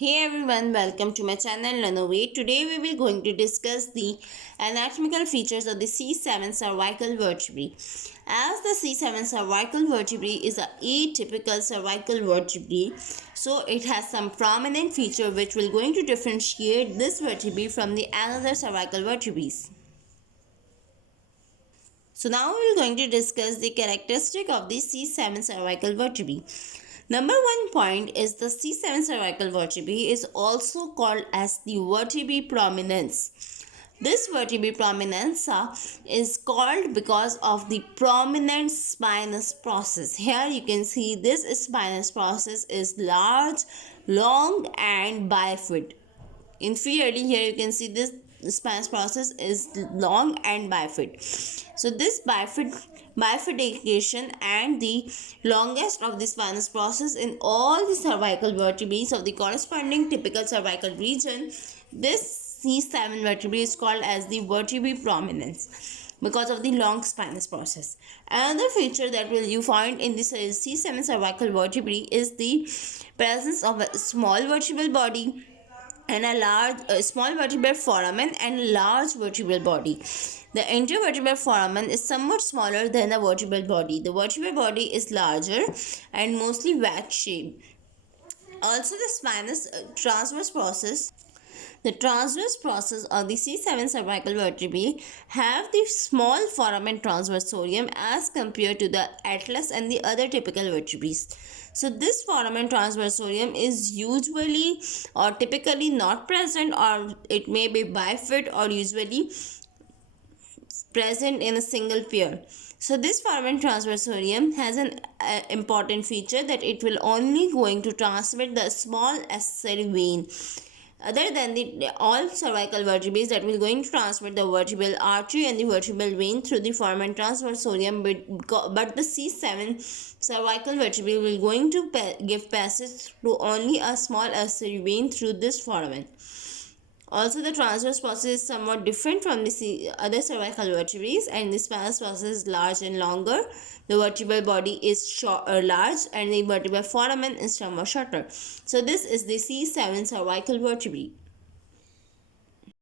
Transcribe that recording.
Hey everyone, welcome to my channel Learn. Today we will going to discuss the anatomical features of the C7 cervical vertebrae. As the C7 cervical vertebrae is a atypical cervical vertebrae, so it has some prominent feature which will going to differentiate this vertebrae from the another cervical vertebrae. So now we are going to discuss the characteristic of the C7 cervical vertebrae. Number one point is the C7 cervical vertebrae is also called as the vertebrae prominence. This vertebrae prominence is called because of the prominent spinous process. Here you can see this spinous process is large, long and bifid. Inferiorly, here you can see this spinous process is long and bifid. So this bifurcation and the longest of the spinous process in all the cervical vertebrae of the corresponding typical cervical region, this C7 vertebrae is called as the vertebrae prominence because of the long spinous process. Another feature that will you find in this C7 cervical vertebrae is the presence of a small vertebral body and a small vertebral foramen and large vertebral body. The intervertebral foramen is somewhat smaller than the vertebral body. The vertebral body is larger and mostly wedge shaped. Also, the spinous transverse process. The transverse process of the C7 cervical vertebrae have the small foramen transversorium as compared to the atlas and the other typical vertebrae. So this foramen transversorium is usually or typically not present, or it may be bifid or usually present in a single pair. So this foramen transversorium has an important feature that it will only going to transmit the small accessory vein. Other than the all cervical vertebrae that will going to transmit the vertebral artery and the vertebral vein through the foramen transversorium, but the C7 cervical vertebrae will going to give passage to only a small accessory vein through this foramen. Also, the transverse process is somewhat different from the other cervical vertebrae, and the spinous process is large and longer. The vertebral body is large and the vertebral foramen is somewhat shorter. So, this is the C7 cervical vertebrae.